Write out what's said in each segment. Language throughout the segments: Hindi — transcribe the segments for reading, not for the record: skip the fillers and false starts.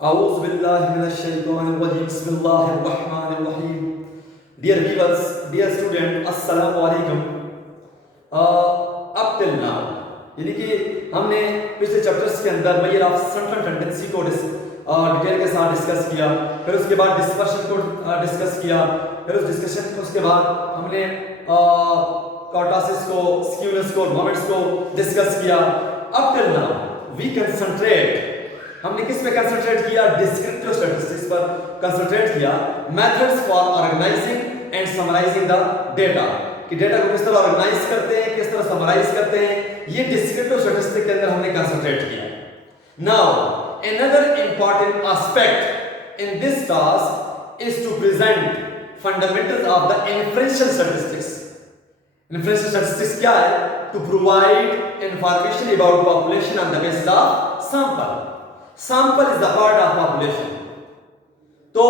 A'udhu billahi minash shaitanir rajim. Bismillahir rahmanir rahim. Dear viewers, dear student, assalamu alaikum. Up till now, यानी कि हमने पिछले चैप्टर्स के अंदर मेजर ऑफ सेंट्रल टेंडेंसी को डिटेल के साथ डिस्कस किया, फिर उसके बाद डिस्पर्शन को डिस्कस किया, फिर उस डिस्कशन उसके बाद हमने कर्टोसिस को, स्क्यूनेस को, मोमेंट्स को डिस्कस किया. Up till now we concentrate, हमने किस पे कंसंट्रेट किया? डिस्क्रिप्टिव स्टैटिस्टिक्स पर कंसंट्रेट किया. Methods for organising and summarising the data, कि डेटा को किस तरह ऑर्गेनाइज करते हैं, किस तरह समराइज करते हैं, ये डिस्क्रिप्टिव स्टैटिस्टिक्स के अंदर हमने कंसंट्रेट किया. Now another important aspect in this task is to present fundamentals of the inferential statistics. Inferential statistics क्या है? To provide information about population on the basis of sample. Sample is the part of population. तो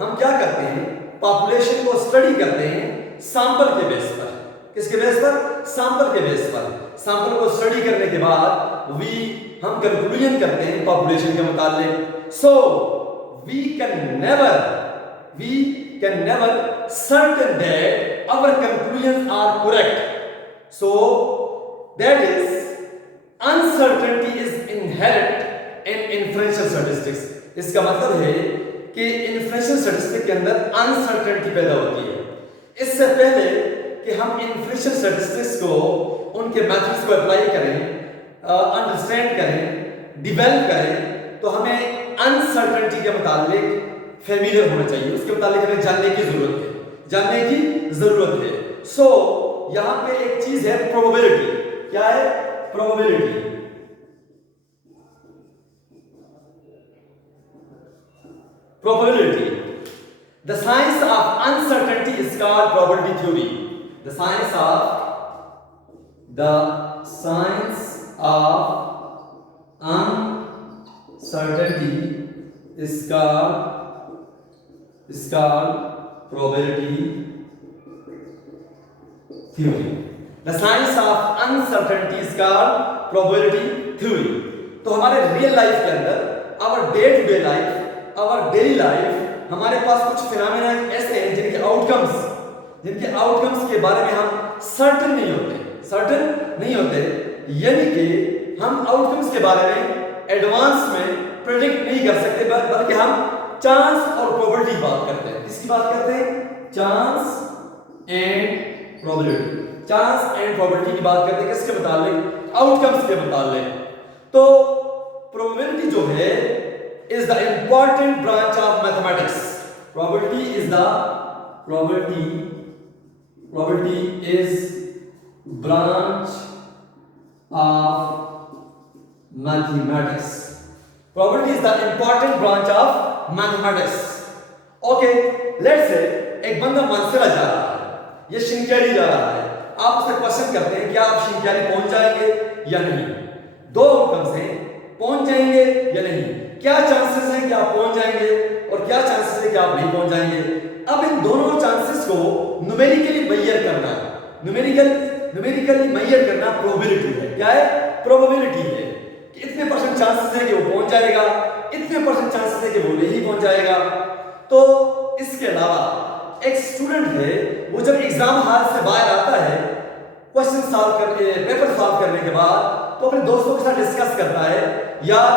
हम क्या करते हैं? पॉपुलेशन को स्टडी करते हैं सैंपल के बेस पर. किसके बेस पर? सैंपल के बेस पर. सैंपल को स्टडी करने के बाद हम कंक्लूजन करते हैं पॉपुलेशन के मुताबिक. So we can never certain that our conclusions are correct. So that is uncertainty is inherent in inferential statistics. इसका मतलब है कि इन्फरेंशियल स्टैटिस्टिक्स के अंदर अनसर्टेनिटी पैदा होती है. इससे पहले कि हम इन्फरेंशियल स्टैटिस्टिक्स को, उनके मेथड्स को अप्लाई करें, अंडरस्टैंड करें, डिवेल्प करें, तो हमें अनसर्टेनिटी के मुताबिक फेमिलियर होना चाहिए. उसके मुताबिक हमें जानने की जरूरत है. सो यहां पे एक चीज है प्रोबेबिलिटी. क्या है? Probability. The science of uncertainty is called probability theory. The science of uncertainty is called probability theory. The science of uncertainty is called probability theory. तो हमारे रियल लाइफ के अंदर, our day to day life, our daily life, हमारे पास कुछ फिनोमेना ऐसे हैं जिनके आउटकम्स के बारे में हम सर्टेन नहीं होते. यानी कि हम आउटकम्स के बारे में एडवांस में प्रेडिक्ट नहीं कर सकते, बल्कि हम चांस और प्रोबेबिलिटी की बात करते हैं. किसकी बात करते हैं? चांस एंड प्रोबेबिलिटी की बात करते हैं. किसके मुताबिक? आउटकम्स के मुताबिक. तो प्रोबेबिलिटी जो है is the important branch of mathematics. Probability is branch of mathematics. Probability is the important branch of mathematics. Okay, let's say एक बंदा मानसरा जा रहा है, ये शिनक्यारी जा रहा है. आप उससे क्वेश्चन करते हैं क्या आप शिनक्यारी पहुंच जाएंगे या नहीं. दो आउटकम्स हैं, पहुंच जाएंगे या नहीं. क्या चांसेस हैं कि आप पहुंच जाएंगे और क्या चांसेस है कि आप नहीं पहुंच जाएंगे. अब इन दोनों चांसेस को न्यूमेरिकली मेजर करना, न्यूमेरिकली मेजर करना प्रोबेबिलिटी है. क्या है? प्रोबेबिलिटी है कि इतने परसेंट चांसेस है कि वो पहुंच जाएगा, इतने परसेंट चांसेस है कि वो नहीं पहुंच जाएगा. तो इसके अलावा एक स्टूडेंट है, वो जब एग्जाम हॉल से बाहर आता है, पेपर सॉल्व करने के बाद, तो अपने दोस्तों के साथ डिस्कस करता है, यार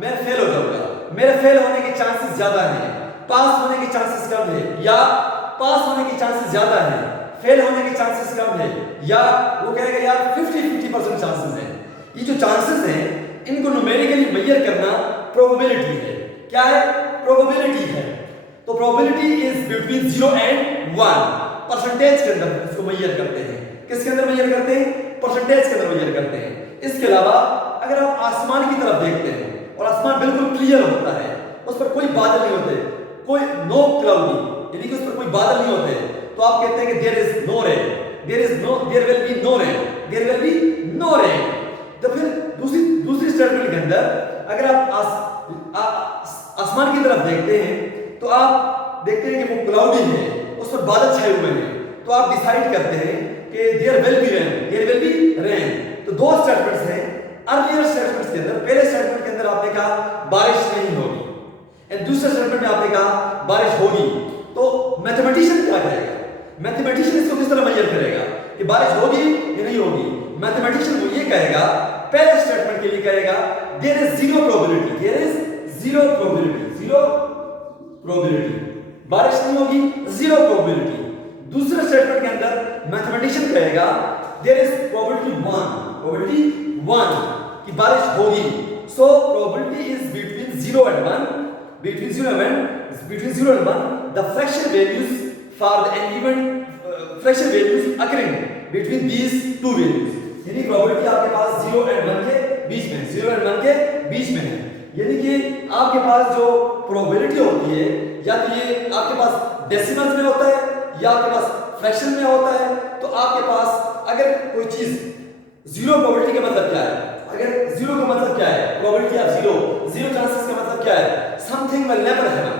मैं फेल हो जाऊंगा, मेरे फेल होने के चांसेस ज्यादा हैं, पास होने के चांसेस कम है, या पास होने के चांसेस ज्यादा हैं, फेल होने के चांसेस कम है, या वो कहेगा यार 50% चांसेस हैं. ये जो चांसेस हैं इनको न्यूमेरिकली मेजर करना प्रोबेबिलिटी है. क्या है? प्रोबेबिलिटी है. तो probability is between 0 and 1. Percentage के अंदर इसको मेजर करते हैं. किसके अंदर मेजर करते हैं? परसेंटेज के अंदर मेजर करते हैं. इसके अलावा अगर आप आसमान की तरफ देखते हैं और आसमान बिल्कुल क्लियर होता है, उस पर कोई बादल नहीं होते, कोई नो क्लाउडी, यानी कि उस पर कोई बादल नहीं होते, तो आप कहते हैं कि there will be no rain. तो फिर दूसरी स्टेटमेंट के अंदर अगर आप आसमान की तरफ देखते हैं तो आप देखते हैं कि वो क्लाउडी है, उस पर बादल छाए हुए हैं, तो आप डिसाइड करते हैं कि देयर विल बी रेन. तो दो स्टेटमेंट्स हैं. अर्लियर स्टेटमेंट्स के अंदर, पहले स्टेटमेंट के अंदर आपने कहा बारिश नहीं होगी, एंड दूसरे स्टेटमेंट में आपने कहा बारिश होगी, तो मैथमेटिशियन क्या करेगा? मैथमेटिशियन इसको किस तरह मेजर करेगा कि बारिश होगी या नहीं होगी? मैथमेटिशियन वो ये कहेगा, पहले स्टेटमेंट के लिए कहेगा there is zero probability, there is zero probability, zero probability, बारिश नहीं होगी, जीरो प्रोबेबिलिटी। दूसरे स्टेटमेंट के अंदर मैथमेटिशियन कहेगा देयर इज प्रोबेबिलिटी 1, प्रोबेबिलिटी 1 कि बारिश होगी। So probability is between 0 and 1, between 0 and 1 the fraction values for the event fraction values occurring between these two values, यानी प्रोबेबिलिटी आपके पास 0 and 1 के बीच में, 0 and 1 के बीच में है। यानी कि आपके पास जो प्रोबेबिलिटी होती है या तो ये आपके पास डेसिमल्स में होता है या आपके पास फ्रैक्शन में होता है। तो आपके पास अगर कोई चीज जीरो प्रोबेबिलिटी का मतलब क्या है? अगर जीरो का मतलब क्या है? Probability of zero, zero chances का मतलब क्या है? Something will never happen,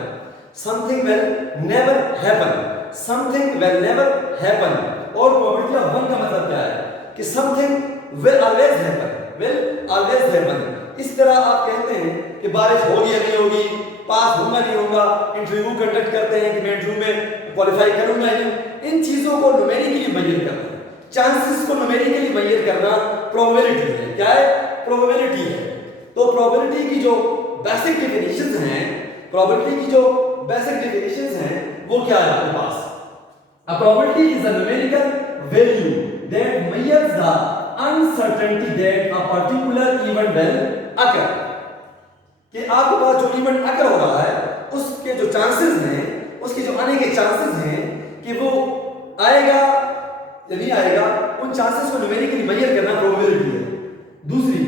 something will never happen, something will never happen. और प्रोबेबिलिटी ऑफ 1 का मतलब क्या है? कि something will always happen, will always happen. इस तरह आप कहते हैं कि बारिश होगी या नहीं होगी, पास होगा नहीं होगा, इंटरव्यू कंडक्ट करते हैं कि मैं इंटरव्यू में क्वालिफाई करूंगा या नहीं। इन चीजों को न्यूमेरिकली मेजर करना, चांसेस को न्यूमेरिकली मेजर करना प्रोबेबिलिटी है। क्या है? प्रोबेबिलिटी है। तो प्रोबेबिलिटी की जो बेसिक डेफिनेशंस हैं, प्रोबेबिलिटी की जो बेसिक डेफिनेशंस हैं वो क्या है आपके पास? A probability is a numerical value that measures the uncertainty that a particular event will occur, कि आपके पास जो इवेंट अकर हो रहा है उसके जो चांसेस हैं, उसके जो आने के चांसेस हैं कि वो आएगा या नहीं आएगा, उन चांसेस को न्यूमेरिकली मेजर करना प्रोबेबिलिटी है। दूसरी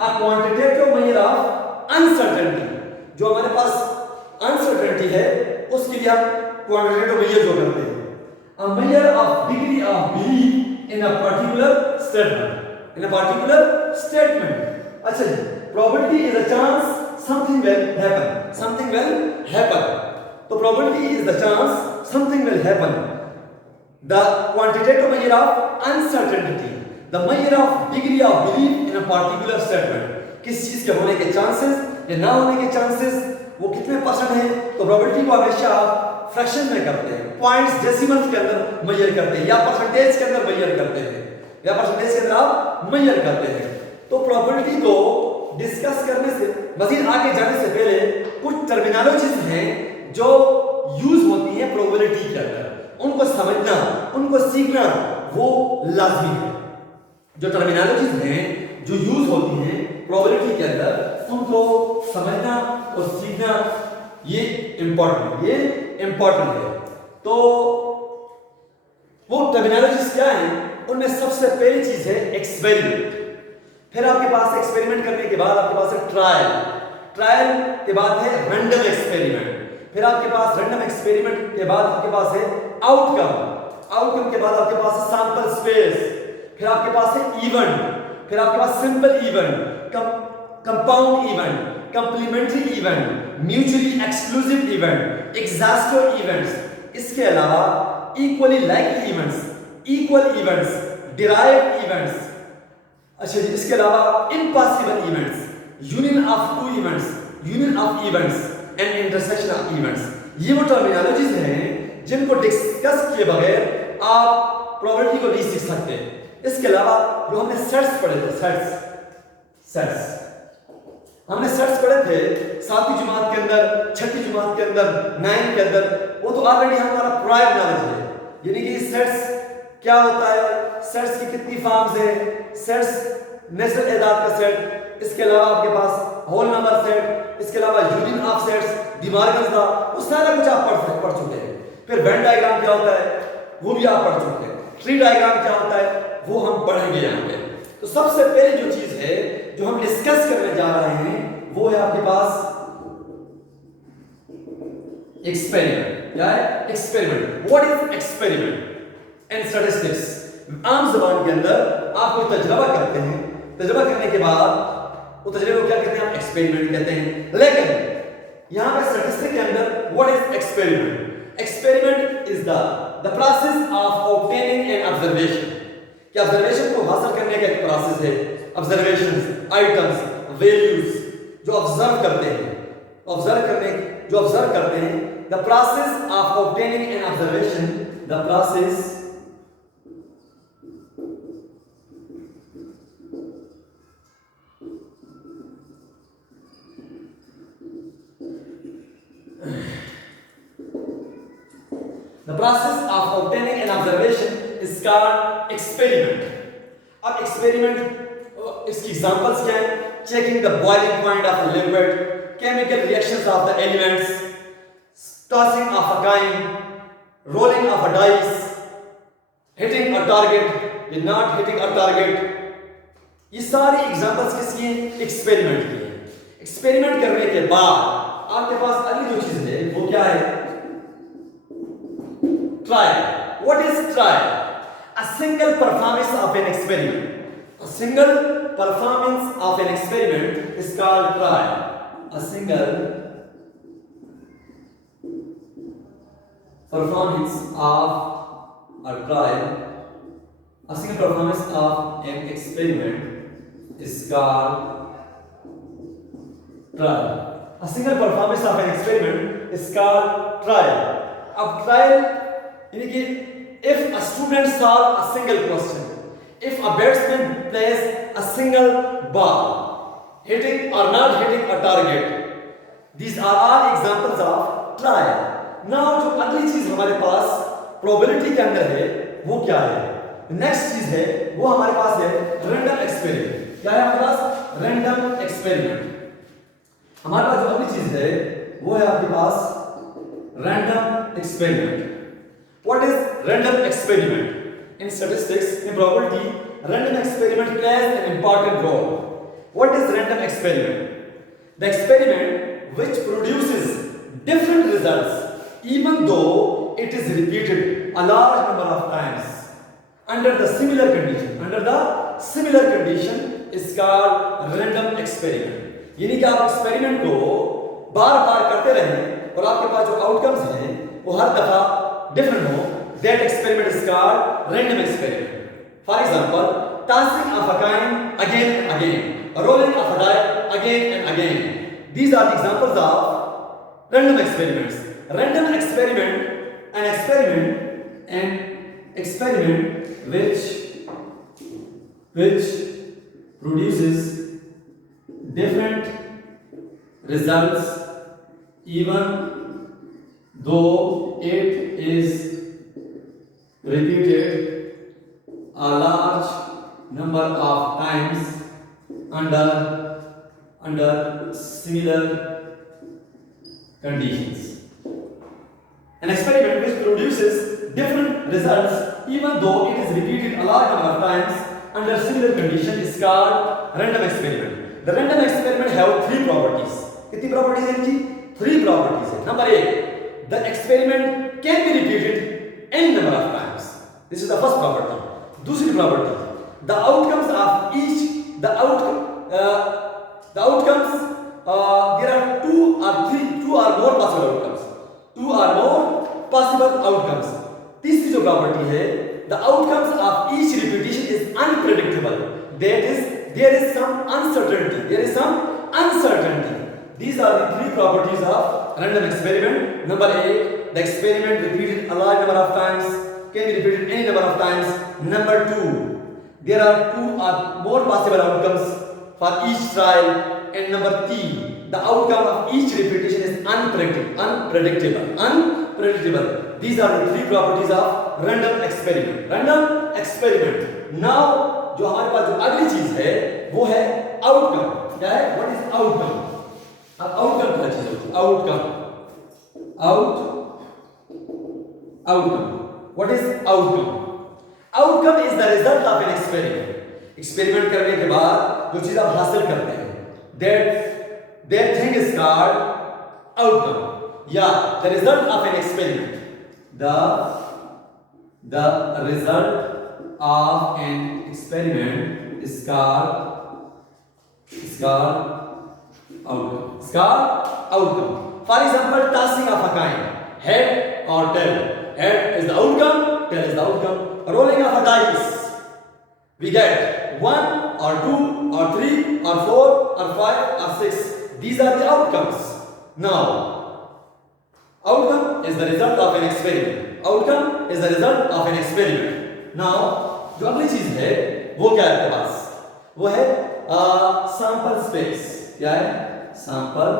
a quantitative measure of uncertainty, जो हमारे पास अनसर्टेनिटी है उसके लिए हम क्वांटिटेटिव मेजर जो करते हैं, a major of degree of belief in a particular statement, in a particular statement. अच्छा जी, probability is a chance something will happen, something will happen। तो probability is the chance something will happen, the quantitative measure of uncertainty, the measure of degree of belief in a particular statement, किस चीज के होने के चांसेस या ना होने के चांसेस वो कितने परसेंट है। तो प्रोबेबिलिटी को हमेशा आप फ्रैक्शन में करते हैं, पॉइंट्स डेसिमल्स के अंदर मेजर करते हैं या परसेंटेज के अंदर मेजर करते हैं या परसेंटेज के अंदर आप मेजर करते हैं। तो प्रोबेबिलिटी को डिस्कस करने से मजीद आगे जाने से पहले कुछ टर्मिनोलॉजीज हैं जो यूज होती हैं प्रोबेबिलिटी के अंदर, उनको समझना, उनको सीखना वो लाजमी है। जो टर्मिनोलॉजीज हैं जो यूज होती हैं प्रोबेबिलिटी के अंदर, उनको समझना और सीखना ये इंपॉर्टेंट है, ये इंपॉर्टेंट है। तो वो टर्मिनोलॉजीज क्या हैं? उनमें सबसे पहली चीज है एक्सपेरिमेंट। फिर आपके पास एक्सपेरिमेंट करने के बाद आपके पास है ट्रायल, ट्रायल के बाद है रैंडम एक्सपेरिमेंट, फिर आपके पास रैंडम एक्सपेरिमेंट के बाद आपके पास है आउटकम, आउटकम के बाद आपके पास है सैंपल स्पेस, फिर आपके पास है इवेंट, फिर आपके पास simple event, compound event, complementary event, mutually exclusive event, exhaustive events. इसके अलावा equally likely events, equal events, derived events. अच्छा जी, इसके अलावा impossible events, union of two events, union of events and intersection of events. ये वो टर्मिनोलॉजीज हैं जिनको डिस्कस किए बगैर आप प्रोबेबिलिटी को नहीं सीख सकते। इसके अलावा जो हमने सेट्स पढ़े थे, सेट्स हमने सेट्स पढ़े थे 7वीं जमात के अंदर, 6वीं जमात के अंदर, 9th के अंदर, वो तो ऑलरेडी हमारा प्रायर नॉलेज है। यानी कि सेट्स क्या होता है, सेट्स की कितनी फॉर्म्स है, सेट्स नेचुरल एदाद का सेट, इसके अलावा आपके पास होल नंबर सेट, इसके अलावा यूनियन ऑफ सेट्स, डिमार्गन्स का, वो सारा कुछ आप पढ़ चुके हैं। फिर वेन डायग्राम क्या होता है वो भी आप पढ़ चुके हैं, ट्री डायग्राम क्या होता है वो हम पढ़ेंगे यहाँ पे। तो सबसे पहले जो चीज है जो हम डिस्कस करने जा रहे हैं वो है आपके पास एक्सपेरिमेंट। क्या है experiment? What is experiment and statistics? आम जबान के अंदर आप कोई तजर्बा करते हैं, तजर्बा करने के बाद वो तजर्बे को क्या कहते हैं? आप एक्सपेरिमेंट कहते हैं। लेकिन यहां पे स्टैटिस्टिक्स के अंदर what is experiment? Experiment is the process of obtaining an observation, कि ऑब्जर्वेशन को हासिल करने का एक प्रोसेस है। ऑब्जर्वेशंस, आइटम्स, वैल्यूज जो ऑब्जर्व करते हैं, ऑब्जर्व करने जो ऑब्जर्व करते हैं, the process of obtaining an observation, the process The process of obtaining an observation is called experiment. अब experiment इसकी examples क्या हैं? Checking the boiling point of a liquid, chemical reactions of the elements, tossing of a coin, rolling of a dice, hitting a target, not hitting a target. ये सारी examples किसकी हैं? Experiment की हैं. Experiment करने के बाद आपके पास अगली जो चीज है वो क्या है? Trial. What is trial? A single performance of an experiment. A single performance of an experiment is called trial. A single performance of a trial. A single performance of an experiment is called trial. A single performance of an experiment is called trial. अब trial यानी कि if a student solve a single question, if a batsman plays a single ball, hitting or not hitting a target, these are all examples of trial. Now जो अगली चीज हमारे पास probability के अंदर है वो क्या है? नेक्स्ट चीज है वो हमारे पास है random experiment. क्या है हमारे पास? random experiment. हमारे पास जो अगली चीज है वो है आपके पास random experiment. What is random experiment? In statistics, in probability, random experiment plays an important role. What is random experiment? The experiment which produces different results even though it is repeated a large number of times under the similar condition. Under the similar condition is called random experiment. यानी कि आप experiment को बार-बार करते रहें और आपके पास जो outcomes हैं वो हर दफा different हो, that experiment is called random experiment. For example, tossing of a coin again and again, rolling of a die again and again. These are the examples of random experiments. Random experiment, an experiment which produces different results even though it is repeated a large number of times under similar conditions. An experiment which produces different results even though it is repeated a large number of times under similar conditions is called random experiment. The random experiment have three properties. कितनी properties हैं जी? Three properties हैं. Number 8. The experiment can be repeated any number of times. This is the first property. दूसरी property, the outcomes of each, the outcomes, there are two or more possible outcomes. Two or more possible outcomes. तीसरी जो property है, the outcomes of each repetition is unpredictable. That is, there is some uncertainty. These are the three properties of random experiment. Number 8, the experiment repeated a large number of times, can be repeated any number of times. Number 2, there are two or more possible outcomes for each trial. And number 3, the outcome of each repetition is unpredictable. These are the three properties of random experiment. Random experiment. Now, जो हमारे पास जो अगली चीज है वो है outcome. क्या है? What is outcome? अब आउटकम क्या चीज होती है? Outcome what is outcome is the result of an experiment करने के बाद जो चीज आप हासिल करते हैं that thing is called outcome या the result of an experiment the result of an experiment is called outcome. For example, tossing of a coin, head or tail. Head is the outcome, tail is the outcome. Rolling of a dice, we get 1 or 2 or 3 or 4 or 5 or 6. These are the outcomes. Now, Outcome is the result of an experiment. Outcome is the result of an experiment. Now, जो अगली चीज है वो क्या है आपके पास? वो है sample space. क्या है? Sample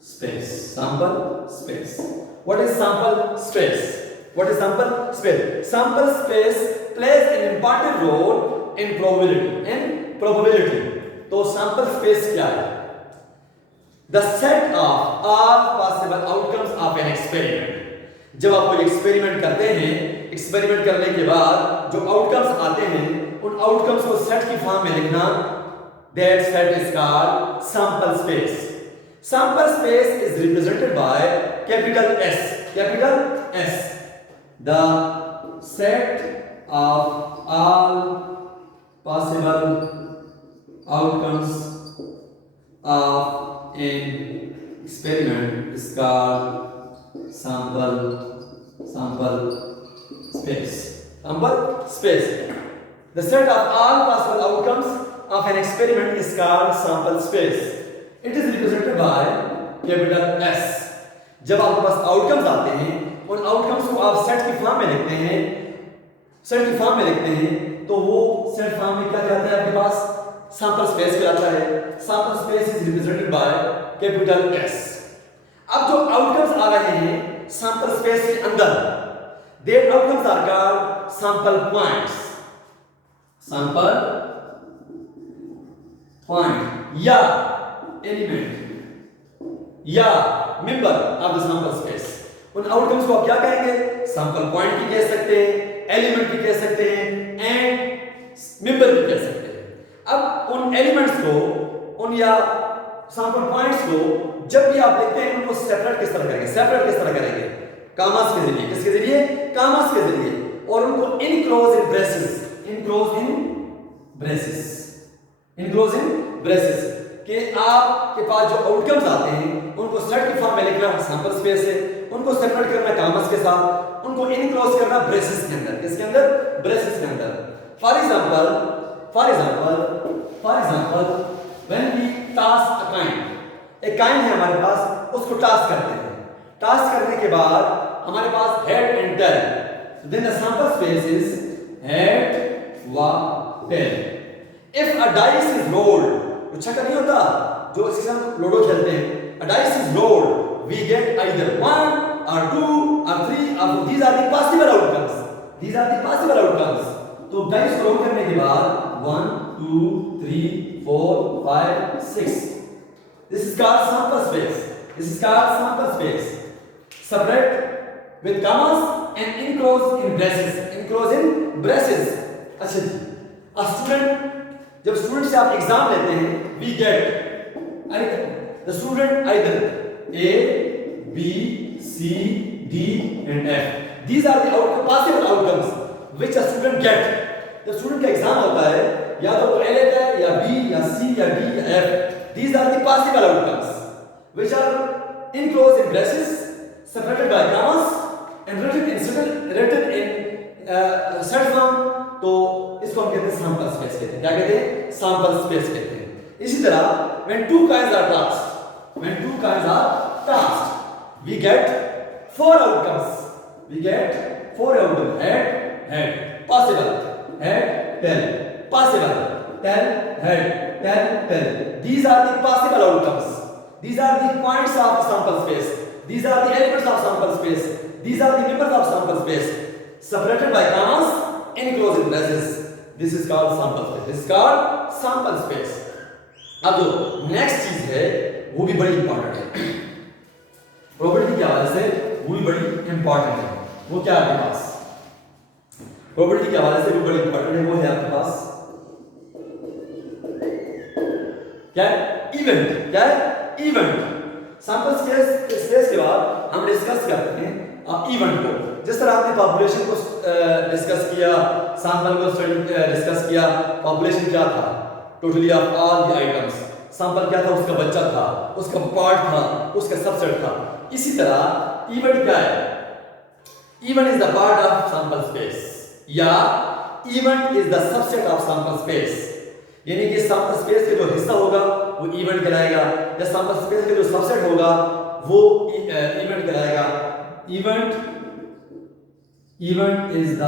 space. Sample space. What is sample space? What is sample space? Sample space plays an important role in probability. In probability. तो sample space क्या है? The set of all possible outcomes of an experiment. जब आप कोई एक्सपेरिमेंट करते हैं, एक्सपेरिमेंट करने के बाद जो आउटकम्स आते हैं, उन आउटकम्स को सेट की फॉर्म में लिखना, that set is called sample space. Sample space is represented by capital S. Capital S. The set of all possible outcomes of an experiment is called sample space. Sample space. The set of all possible outcomes of an experiment is called sample space. It is represented by capital S. जब आपके पास आउटकम्स आते हैं, उन आउटकम्स को आप सेट की फॉर्म में लिखते हैं, सेट की फॉर्म में लिखते हैं, तो वो सेट फॉर्म में क्या कहता है आपके पास? सैंपल स्पेस कहलाता है. Sample space is represented by capital S. अब जो आउटकम्स आ रहे हैं सैंपल स्पेस के अंदर, their outcomes are called sample points. Sample point या एलिमेंट या member of the sample space. उन आउटकम्स को आप क्या कहेंगे? सैंपल पॉइंट भी कह सकते हैं, एलिमेंट भी कह सकते हैं, एंड मेंबर भी कह सकते हैं. अब उन एलिमेंट्स को, उन या सैंपल पॉइंट्स को जब भी आप लिखते हैं, उनको सेपरेट किस तरह करेंगे? सेपरेट किस तरह करेंगे? कामास के जरिए. किसके जरिए? कामास के जरिए. और उनको enclose in braces. Enclose in braces. Enclose in braces कि आपके पास जो आउटकम्स आते हैं उनको सेट की फॉर्म में लिखना सैंपल स्पेस है, उनको सेपरेट करना कामस के साथ, उनको इनक्लोज करना ब्रेसेस के अंदर. किसके अंदर? ब्रेसेस के अंदर. For example when we toss a coin, एक काइंड है हमारे पास, उसको टास्क करते हैं. टास्क करने के बाद हमारे पास head and tail. Then the sample space is head व tail. If a dice is rolled, छक्का नहीं होता जो इसके साथ लूडो खेलते हैं, a dice is rolled, we get either 1 or 2 or 3 or 4. These are the possible outcomes. These are the possible outcomes. तो डाइस को रोल करने के बाद 1 2 3 4 5 6. This is called sample space. This is called sample space. Separate with commas and enclose in braces. Enclose in braces. अच्छा जी. A student, जब स्टूडेंट से आप एग्जाम लेते हैं, we get either the student either A, B, C, D and F. These are the possible outcomes which a student get. जब स्टूडेंट का एग्जाम होता है, या तो वो A लेता है, या B, या C, या D, या F. These are the possible outcomes which are enclosed in braces, separated by commas and written in set form. तो इसको हम कहते हैं सैंपल स्पेस कहते हैं. क्या कहते हैं? सैंपल स्पेस कहते हैं. इसी तरह when two coins are tossed, when two coins are tossed, we get 4 outcomes. We get 4 outcomes. Head, possible, head, tail, possible, tail, head, tail. These are the possible outcomes. These are the points of sample space. These are the elements of sample space. These are the members of sample space. Separated by commas, enclosed in braces. This is called sample space. This is called sample space. अब जो नेक्स्ट चीज है वो भी बड़ी इंपॉर्टेंट है. प्रोबेबिलिटी के हवाले से वो भी बड़ी इंपॉर्टेंट है. वो क्या है आपके पास? प्रोबेबिलिटी के हवाले से वो बड़ी इंपॉर्टेंट है. वो है आपके पास क्या है? इवेंट. क्या है? इवेंट. सैंपल स्पेस के बाद हम डिस्कस करते हैं इवेंट को. जिस तरह आपने पॉपुलेशन को डिस्कस किया, सैंपल को डिस्कस किया. पॉपुलेशन क्या था? Totally off all the items. Sample क्या था? उसका बच्चा था, उसका पार्ट था, उसका सबसेट था. इसी तरह इवेंट क्या है? Event is the part of sample space, या event is the subset of sample space. यानी कि सैंपल स्पेस का जो हिस्सा होगा वो इवेंट कहलाएगा, या सैंपल स्पेस का जो सबसेट होगा वो इवेंट कहलाएगा event is the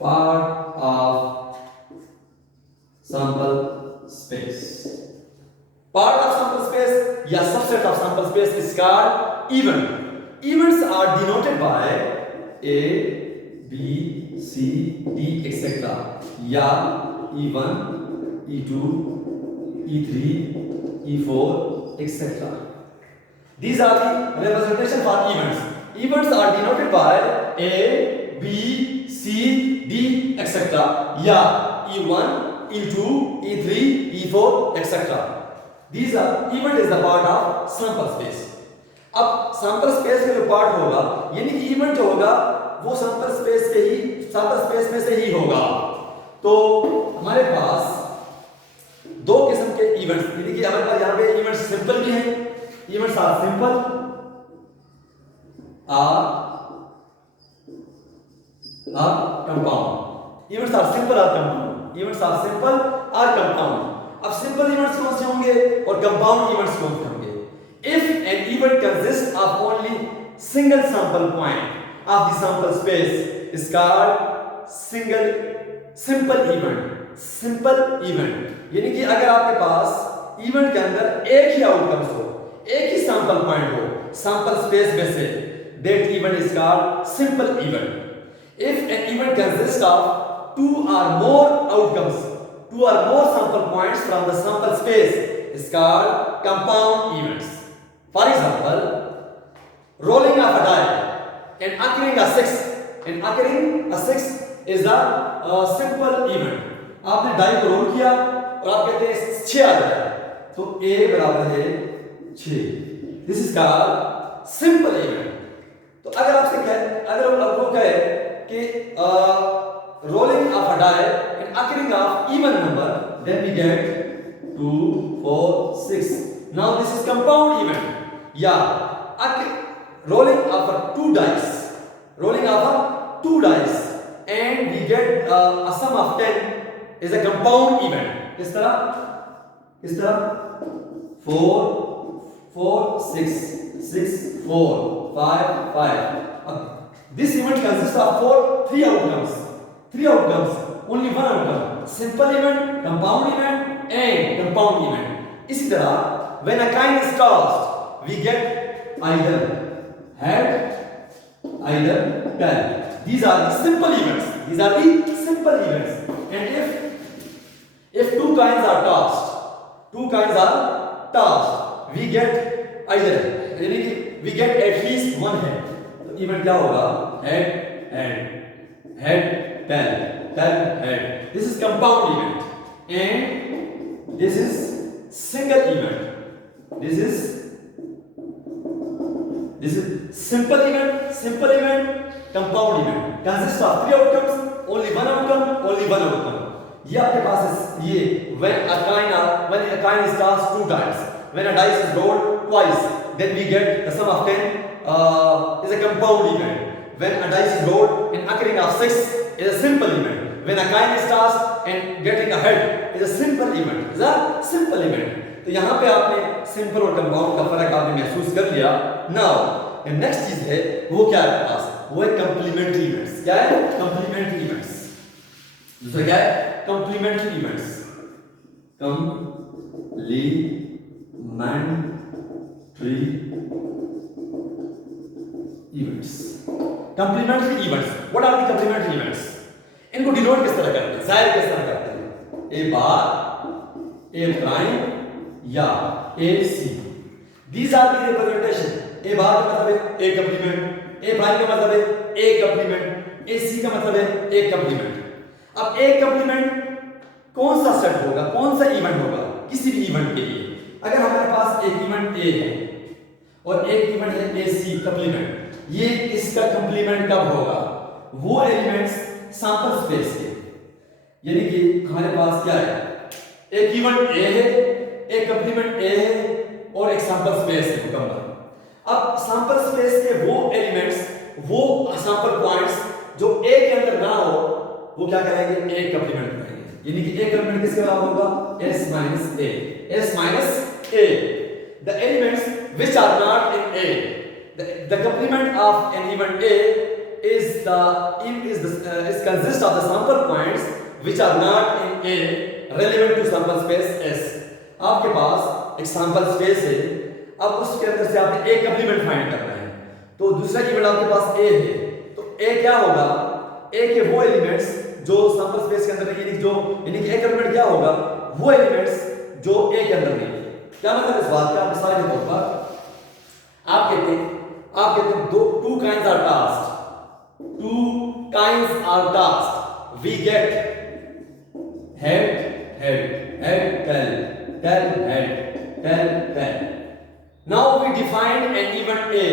part of sample space. Part of sample space या subset of sample space is called event. Events are denoted by A B C D etcetera या E1 E2 E3 E4 etc. These are the representation for events. Events are denoted by A, B, C, D etc. या E1 E2 E3 E4 etc. These are event is the part of sample space. अब sample space में जो part होगा यानी कि event जो होगा वो sample space में से ही होगा। तो हमारे पास दो किस्म के इवेंट्स, यानी कि हमारे पास यहां पे इवेंट्स सिंपल भी हैं। Events are simple compound. Events are simple और कंपाउंड। इवेंट्स आर सिंपल और कंपाउंड। अब सिंपल इवेंट्स कौन से होंगे और कंपाउंड इवेंट्स कौन से होंगे? If an event consist of only single sample point of the sample space is called simple event. Simple event यानी कि अगर आपके पास इवेंट के अंदर एक ही आउटकम्स हो, एक ही सैंपल पॉइंट हो सैंपल स्पेस में से, that event is called simple event. If an event consist of two or more outcomes, two or more sample points from the sample space is called compound events. For example, rolling of a die and occurring a six is a simple event। आपने डाई को रोल किया और आप कहते हैं 6 आ जाए, तो A बराबर है 6। This is called simple event. तो अगर आपसे वो कहे कि rolling of a die and occurring of even number, then we get 2 4 6। Now this is compound event. या rolling of two dice and we get a sum of 10 is a compound event। किस तरह 4 4 6 6 4 5 5। this event consists of three outcomes, only one outcome, simple event, compound event and compound event। इसी तरह when a coin is tossed we get either head either tail। These are the simple events। And if two coins are tossed, we get either, यानी कि we get at least one head। तो इवेंट क्या होगा? head tail head। This is compound event and this is single event। This is simple event, compound event consists of three outcomes, only one outcome। ये आपके पास ये when a coin is tossed 2 times, when a dice is rolled twice, then we get the sum of 10 is a compound event। when a dice is rolled and occurring of 6 is a simple event। when a coin is tossed and getting a head is a simple event। तो यहाँ पे आपने सिंपल और कंपाउंड का फर्क आपने महसूस कर लिया। नाउ नेक्स्ट चीज है वो क्या है आपके पास? वो है कंप्लीमेंट्री इवेंट्स। क्या है? Complementary events. दूसरा क्या है? Complementary events. Complementary events what are the complementary events? इनको डिनोट किस तरह करते हैं, जाहिर किस तरह करते हैं? ए बार, ए प्राइम या A C. These are the representation. A bar का मतलब है ए कंप्लीमेंट, ए प्राइम का मतलब है ए कंप्लीमेंट, ए सी का मतलब है ए कंप्लीमेंट। अब ए कंप्लीमेंट कौन सा सेट होगा, कौन सा इवेंट होगा किसी भी इवेंट के लिए? अगर हमारे पास एक इवेंट ए है और एक इवेंट है ए सी कंप्लीमेंट, ये इसका कंप्लीमेंट कब होगा? वो एलिमेंट्स सैंपल स्पेस के, यानी कि हमारे पास क्या है? एक इवेंट ए है, एक कंप्लीमेंट ए है और एक सैंपल स्पेस है मुकम्मल। अब सैंपल स्पेस के वो एलिमेंट्स, वो सैंपल पॉइंट्स जो ए के अंदर ना हो, वो क्या करेंगे? ए कंप्लीमेंट करेंगे। यानी कि ए कंप्लीमेंट किसके बराबर होगा? s minus A. the elements which are not in A. The complement of an event A is consists of the sample points which are not in A relevant to sample space S. आपके पास एक सैंपल स्पेस है, अब उसके अंदर से आपने ए कंप्लीमेंट फाइंड करना है, तो दूसरा इवेंट आपके पास ए है, तो ए क्या होगा, ए के वो एलिमेंट्स जो सैंपल स्पेस के अंदर नहीं, यानी कि ए कंप्लीमेंट क्या होगा, वो एलिमेंट्स जो ए के अंदर नहीं है। क्या मतलब इस बात का, मिसाल के तौर पर आप कहते हैं two kinds are task, two kinds are task, we get head head head tail tail head tail tail. Now we defined an event A,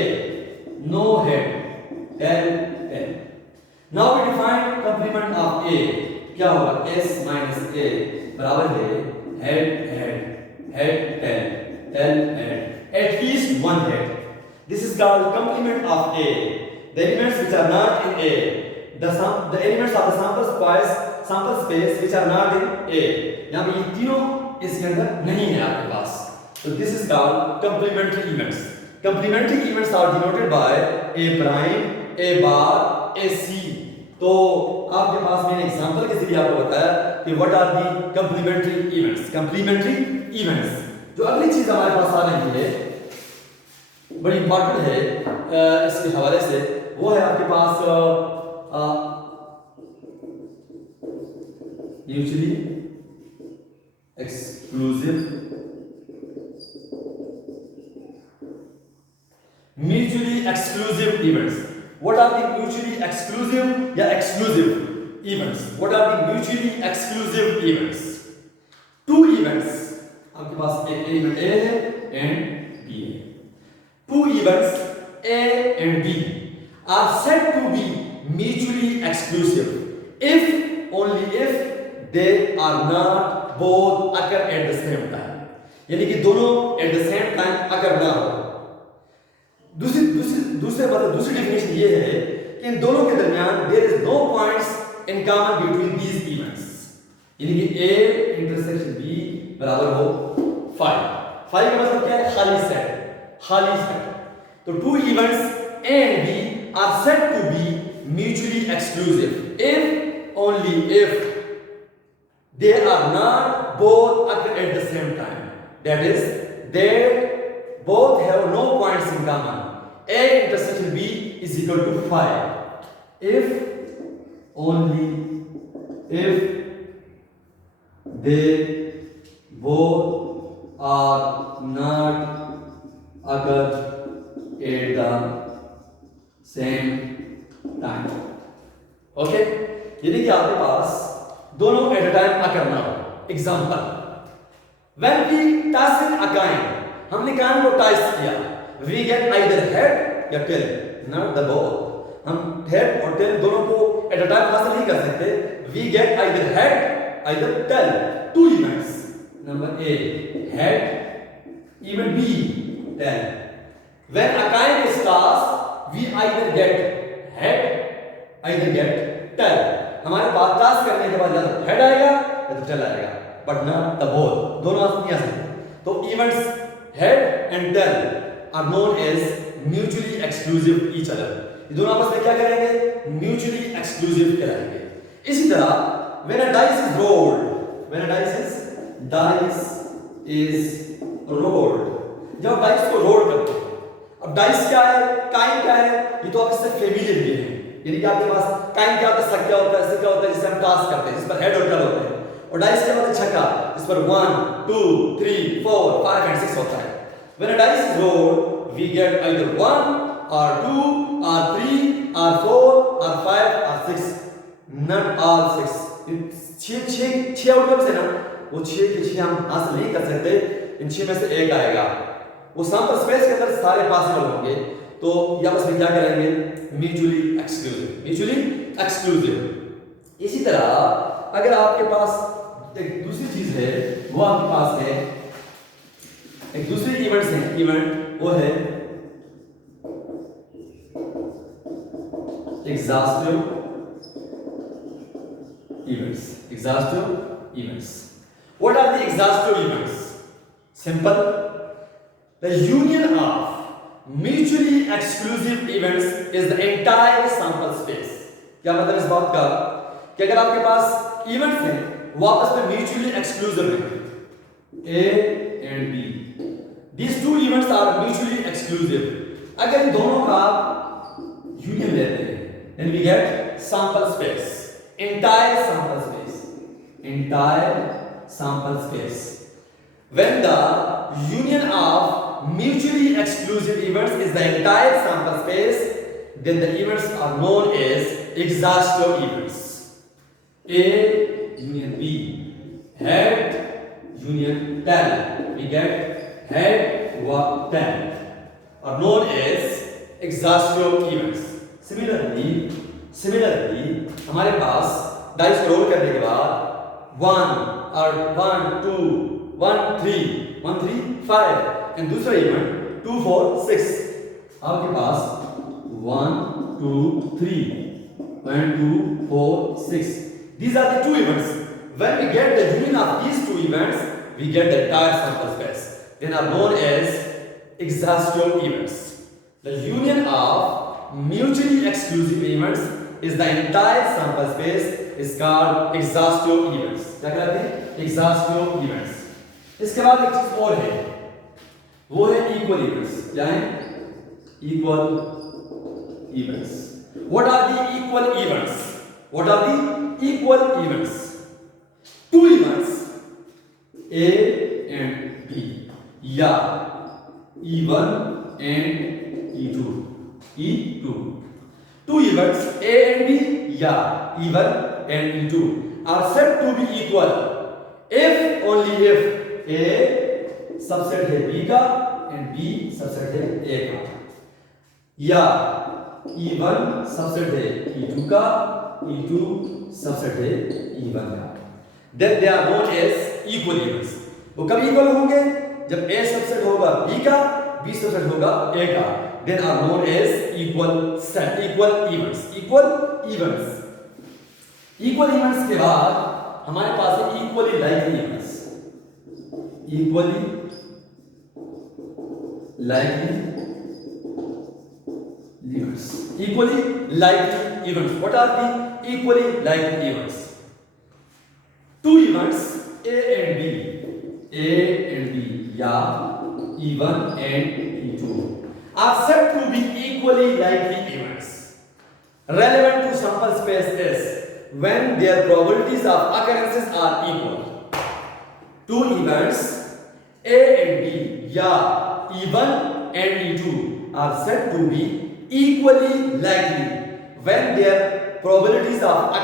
no head tail tail. Now we define complement of A, क्या होगा, S minus A बराबर है head head head tail tail head, at least one head. This is called complement of A. The elements which are not in A, the elements of the sample space which are not in A, यहाँ पे ये तीनों इसके अंदर नहीं है आपके पास, तो this is called complementary events. Complementary events are denoted by A prime, A bar, A C. तो आपके पास मैंने एग्जांपल के जरिए आपको बताया कि what are the complementary events. Complementary events, जो अगली चीज हमारे पास आ रही है, बड़ी इंपॉर्टेंट है इसके हवाले से, वो है आपके पास mutually exclusive events. What are the mutually exclusive या exclusive events? What are the mutually exclusive events? Two events, आपके पास एक एलिमेंट A है and B है. Two events A and B are said to be mutually exclusive if only if they are not both occur at the same time. यानी कि दोनों at the same time अगर ना हो. दूसरी डेफिनेशन ये है कि इन दोनों के दरमियान there is no points in common between these events. यानी कि A इंटरसेक्शन B बराबर हो 5. 5 का मतलब क्या है, खाली सेट, खाली सेट. तो two events A and B are said to be mutually exclusive if only if they are not both occur at the same time. That is, they both have no points in common. A intersection B is equal to 5. If only if they both are not occur at the same time. Okay? यानी कि आपके पास दोनों एट अ टाइम अकर ना हो. Example, when we touch a coin, हमने काइन को टच किया, वी गेट आइदर हेड या टेल, नॉट द बोथ. हम हेड और टेल दोनों को एट अ टाइम हासिल नहीं कर सकते. We get either head either tail. Two events, number A head, event B tail. When a coin is tossed, we either get head either get tail. हमारे पास टास्क करने के बाद या तो हेड आएगा या तो टेल आएगा, बट नॉट द बोथ, दोनों नहीं आ सकते. तो events head and tail are known as mutually exclusive each other. ये दोनों आपस में क्या करेंगे, म्यूचुअली एक्सक्लूसिव कराएंगे. इसी तरह when a dice is rolled, when a dice is rolled, जब डाइस को रोल करते हैं, अब डाइस क्या है, काइन क्या है, ये तो आप इससे फेमिलियर भी है. यानी कि आपके पास काइन क्या होता है, सक्का होता है, सिक्का होता है जिसे हम टास्क करते हैं, जिस पर हेड और टेल होते हैं. और डाइस क्या होता है, छक्का, जिस पर 1 2 3 4 5 एंड 6 होता है. When a dice is rolled, we get either 1 or 2 or 3 or 4 or 5 or 6, not all 6. 6 outcomes है ना, वो 6 के 6 हम हासिल नहीं कर सकते. इन 6 में से एक आएगा, वो सैंपल स्पेस के अंदर सारे पॉसिबल होंगे. तो यहाँ पर क्या करेंगे, म्यूचुअली एक्सक्लूसिव, म्यूचुअली एक्सक्लूसिव. इसी तरह अगर आपके पास एक दूसरी चीज है, वो आपके पास है एक दूसरी इवेंट्स है, इवेंट वो है exhaustive events. Exhaustive events, what are the exhaustive events? Simple, The union of mutually exclusive events is the entire sample space. क्या मतलब इस बात का कि अगर आपके पास इवेंट्स हैं वो आपस में म्यूचुअली एक्सक्लूसिव हैं, A and B, these two events are mutually exclusive. अगर इन दोनों का यूनियन लेते हैं then we get sample space, entire sample space, entire sample space. When the union of mutually exclusive events is the entire sample space, then the events are known as exhaustive events. A union B, head union tail, we get head or tail, are known as exhaustive events. Similarly, हमारे पास डाइस रोल करने के बाद 1 और 1 2 1 3 1 3 5 एंड दूसरा इवेंट 2 4 6, आपके पास 1 2 3 1 2 4 6. These are the two events. When we get the union of these two events, we get the entire sample space. They are known as exhaustive events. The union of mutually exclusive events is the entire sample space is called exhaustive events. क्या कहते हैं? Exhaustive events. इसके बाद एक चीज और है, वो है equal events. क्या है? Equal events. What are the equal events? What are the equal events? Two events, A and B, या E1 and E2. E2. Two events A and B, या E1 and E2 are said to be equal if only if A subset है B का and B सबसेट है A का, या E1 सबसेट है E2 का, E2 सबसेट है E1 का. Then they are known as equal events. वो कब इक्वल होंगे? जब A सबसेट होगा B का, B सबसेट होगा A का. Then are known as equal events. Equal events के बाद हमारे पास है equally likely events. Equally likely events. Equally likely events. What are the equally likely events? Two events A and B, या E1 and E2 are said to be equally likely events. Relevant to sample space is when their probabilities of occurrences are equal. Two events A and B, या E1 and E2 are said to be equally likely when their probabilities of occurrence